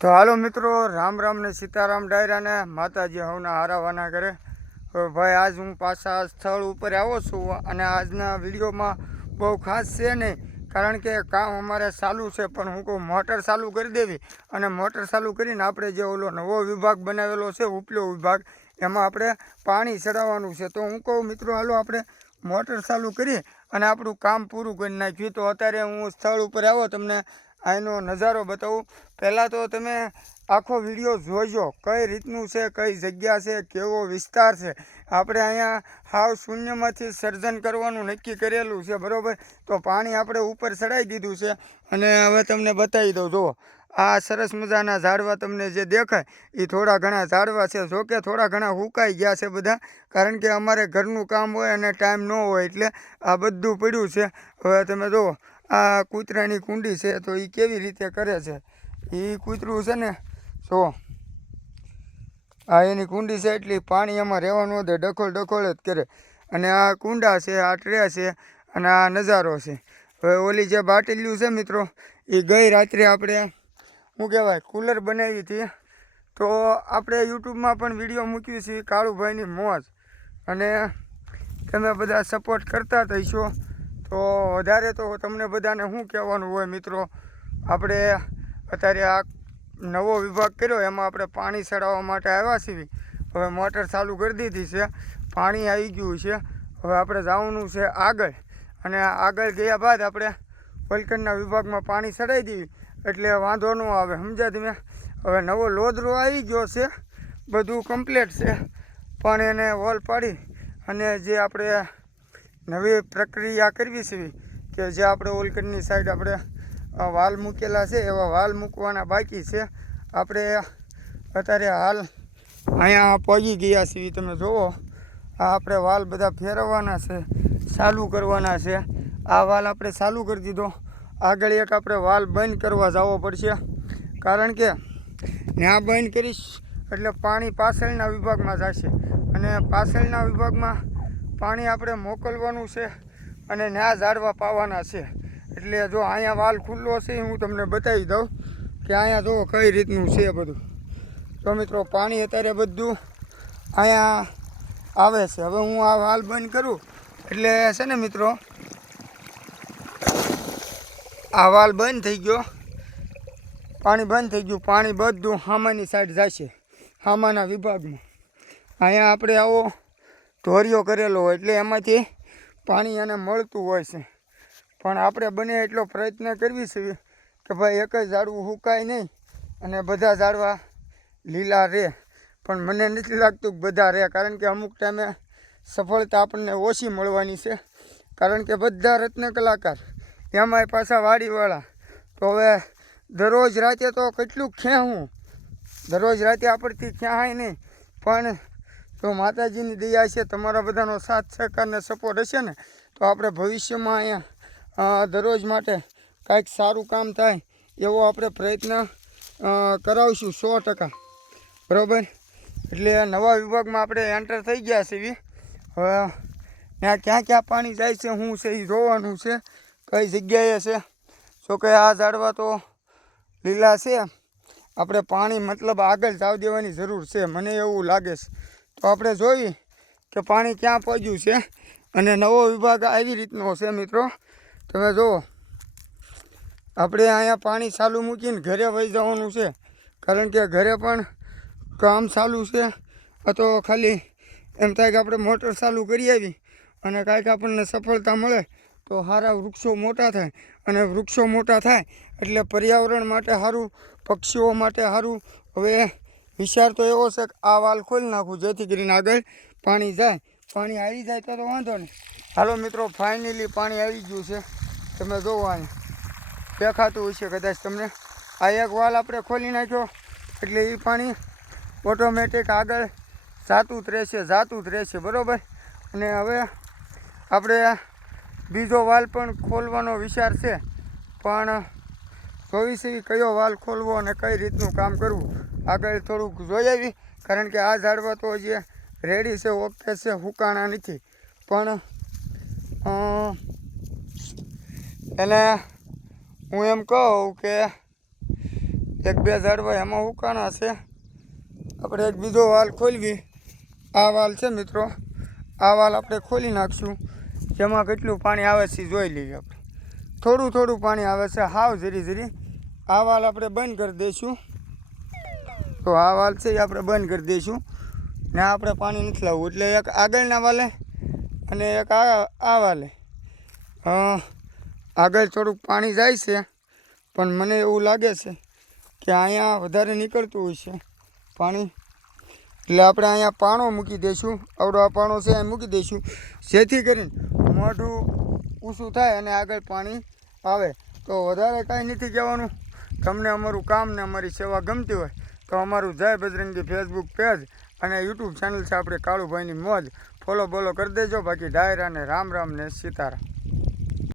તો હાલો મિત્રો, રામ રામ ને સીતારામ ડાયરા ને માતાજી હવના હારાવાના કરે. હવે ભાઈ આજ હું પાછા સ્થળ ઉપર આવ્યો છું અને આજના વિડીયોમાં બહુ ખાસ છે નહીં, કારણ કે કામ અમારે ચાલુ છે. પણ હું કહું મોટર ચાલુ કરી દેવી અને મોટર ચાલુ કરીને આપણે જે ઓલો નવો વિભાગ બનાવેલો છે ઉપલો વિભાગ, એમાં આપણે પાણી ચડાવવાનું છે. તો હું કહું મિત્રો હાલો આપણે મોટર ચાલુ કરી અને આપણું કામ પૂરું કરી નાખ્યું. તો અત્યારે હું સ્થળ ઉપર આવ્યો, તમને અહીંનો નજારો બતાવું. પહેલાં તો તમે આખો વિડીયો જોજો, કઈ રીતનું છે, કઈ જગ્યા છે, કેવો વિસ્તાર છે. આપણે અહીંયા હાવ શૂન્યમાંથી સર્જન કરવાનું નક્કી કરેલું છે, બરાબર. તો પાણી આપણે ઉપર ચડાવી દીધું છે અને હવે તમને બતાવી દઉં. જુઓ, આ સરસ મજાના ઝાડવા તમને જે દેખાય એ થોડા ઘણા ઝાડવા છે. જોકે થોડા ઘણા હુકાઈ ગયા છે બધા, કારણ કે અમારે ઘરનું કામ હોય અને ટાઈમ ન હોય એટલે આ બધું પડ્યું છે. હવે તમે જુઓ, આ કૂતરાની કુંડી છે, તો એ કેવી રીતે કરે છે. એ કૂતરું છે ને, જો આ એની કુંડી છે, એટલી પાણી એમાં રહેવાનું દે, ડખોળ ડખોળ જ કરે. અને આ કુંડા છે, આ ટ્રે છે અને આ નજારો છે. હવે ઓલી જે બાટલીયું છે મિત્રો, એ ગઈ રાત્રે આપણે શું કહેવાય કૂલર બનાવી હતી. તો આપણે યુટ્યુબમાં પણ વિડીયો મૂક્યું છે કાળુભાઈની મોજ, અને તમે બધા સપોર્ટ કરતા થઈશો. તો વધારે તો તમને બધાને શું કહેવાનું હોય મિત્રો, આપણે અત્યારે આ નવો વિભાગ કર્યો એમાં આપણે પાણી ચડાવવા માટે આવ્યા છીએ. હવે મોટર ચાલુ કરી દીધી છે, પાણી આવી ગયું છે. હવે આપણે જવાનું છે આગળ, અને આગળ ગયા બાદ આપણે વલકડના વિભાગમાં પાણી ચડાવી દઈએ એટલે વાંધો ન આવે, સમજ્યા તમે. હવે નવો લોદરો આવી ગયો છે, બધું કમ્પ્લીટ છે, પણ એને વોલ પાડી અને જે આપણે નવી પ્રક્રિયા કરવી છે કે જે આપણે વલકડની સાઈડ આપણે વાલ મૂકેલા છે એવા વાલ મૂકવાના બાકી છે. આપણે અત્યારે હાલ અહીંયા પહોંચી ગયા છીએ. તમે જુઓ, આ આપણે વાલ બધા ફેરવવાના છે, ચાલુ કરવાના છે. આ વાલ આપણે ચાલુ કરી દીધો. આગળ એક આપણે વાલ બંધ કરવા જવો પડશે, કારણ કે ત્યાં બંધ કરીશ એટલે પાણી પાછળના વિભાગમાં જશે, અને પાછળના વિભાગમાં પાણી આપણે મોકલવાનું છે અને ત્યાં ઝાડવા પાવાના છે. એટલે જો અહીંયા વાલ ખુલ્લો છે, હું તમને બતાવી દઉં કે અહીંયા જુઓ કઈ રીતનું છે બધું. તો મિત્રો પાણી અત્યારે બધું અહીંયા આવે છે. હવે હું આ વાલ બંધ કરું એટલે છે ને મિત્રો, આ વાલ બંધ થઈ ગયો, પાણી બંધ થઈ ગયું. પાણી બધું હામાની સાઈડ જશે, હામાના વિભાગમાં. અહીંયા આપણે આવો ધોરિયો કરેલો હોય એટલે એમાંથી પાણી એને મળતું હોય છે. પણ આપણે બને એટલો પ્રયત્ન કરવી છે કે ભાઈ એક જ ઝાડવું સુકાય નહીં અને બધા ઝાડવા લીલા રહે. પણ મને નથી લાગતું કે બધા રહે, કારણ કે અમુક ટાઈમે સફળતા આપણને ઓછી મળવાની છે, કારણ કે બધા રત્ન કલાકાર, એમાંય પાછા વાડીવાળા. તો હવે દરરોજ રાતે તો કેટલું ખેવું, દરરોજ રાતે આપણથી ક્યાંય નહીં. પણ જો માતાજીની દયા છે, તમારા બધાનો સાથ સહકાર ને સપોર્ટ હશે ને, તો આપણે ભવિષ્યમાં અહીંયા દરરોજ માટે કાંઈક સારું કામ થાય એવો આપણે પ્રયત્ન કરાવશું 100%, બરાબર. એટલે નવા વિભાગમાં આપણે એન્ટર થઈ ગયા છીએ. હવે ત્યાં ક્યાં ક્યાં પાણી જાય છે, શું છે એ જોવાનું છે, કઈ જગ્યાએ છે. જો કે આ ઝાડવા તો લીલા છે, આપણે પાણી મતલબ આગળ જવા દેવાની જરૂર છે, મને એવું લાગે છે. તો આપણે જોઈએ કે પાણી ક્યાં પહોંચ્યું છે. અને નવો વિભાગ આવી રીતનો છે મિત્રો, તમે જુઓ. આપણે અહીંયા પાણી ચાલુ મૂકીને ઘરે વહી જવાનું છે, કારણ કે ઘરે પણ કામ ચાલુ છે. આ તો ખાલી એમ થાય કે આપણે મોટર ચાલુ કરી આવી અને કાંઈક આપણને સફળતા મળે તો સારા વૃક્ષો મોટા થાય, અને વૃક્ષો મોટા થાય એટલે પર્યાવરણ માટે સારું, પક્ષીઓ માટે સારું. હવે વિચાર તો એવો છે કે આ વાલ ખોલી નાખું જેથી કરીને આગળ પાણી જાય. પાણી આવી જાય તો વાંધો નહીં. હાલો મિત્રો, ફાઇનલી પાણી આવી ગયું છે. તમે જોવો, અહીંયા દેખાતું હશે કદાચ તમને. આ એક વાલ આપણે ખોલી નાખ્યો એટલે એ પાણી ઓટોમેટિક આગળ જાતું જ રહેશે, બરાબર. અને હવે આપણે બીજો વાલ પણ ખોલવાનો વિચાર છે, પણ જોઈશે કયો વાલ ખોલવો અને કઈ રીતનું કામ કરવું આગળ થોડુંક જોઈ આવી. કારણ કે આ ઝાડવા તો જે રેડી છે, ઓકે છે, હુકાણા નથી. પણ એને હું એમ કહું કે એક બે ઝાડવા એમાં ઉકાણા છે. આપણે એક બીજો વાલ ખોલવી. આ વાલ છે મિત્રો, આ વાલ આપણે ખોલી નાખશું. જેમાં કેટલું પાણી આવે છે જોઈ લઈએ આપણે. થોડું થોડું પાણી આવે છે, હાવ ધીરે ધીરે. આ વાલ આપણે બંધ કરી દઈશું. તો આ વાલ છે એ આપણે બંધ કરી દઈશું ને આપણે પાણી નથી લાવવું. એટલે એક આગળના વાલે અને એક આ વાલે આગળ થોડુંક પાણી જાય છે, પણ મને એવું લાગે છે કે અહીંયા વધારે નીકળતું હોય છે પાણી. એટલે આપણે અહીંયા પાણો મૂકી દઈશું. આવડો આ પાણો છે અહીં મૂકી દઈશું, જેથી કરીને મોઢું ઊંચું થાય અને આગળ પાણી આવે. તો વધારે કાંઈ નથી કહેવાનું. તમને અમારું કામ ને અમારી સેવા ગમતી હોય તો અમારું જય બજરંગી ફેસબુક પેજ અને યુટ્યુબ ચેનલ છે આપણે કાળુભાઈની મોજ, ફોલો બોલો કરી દેજો. બાકી ડાયરા ને રામ રામ ને સીતારામ.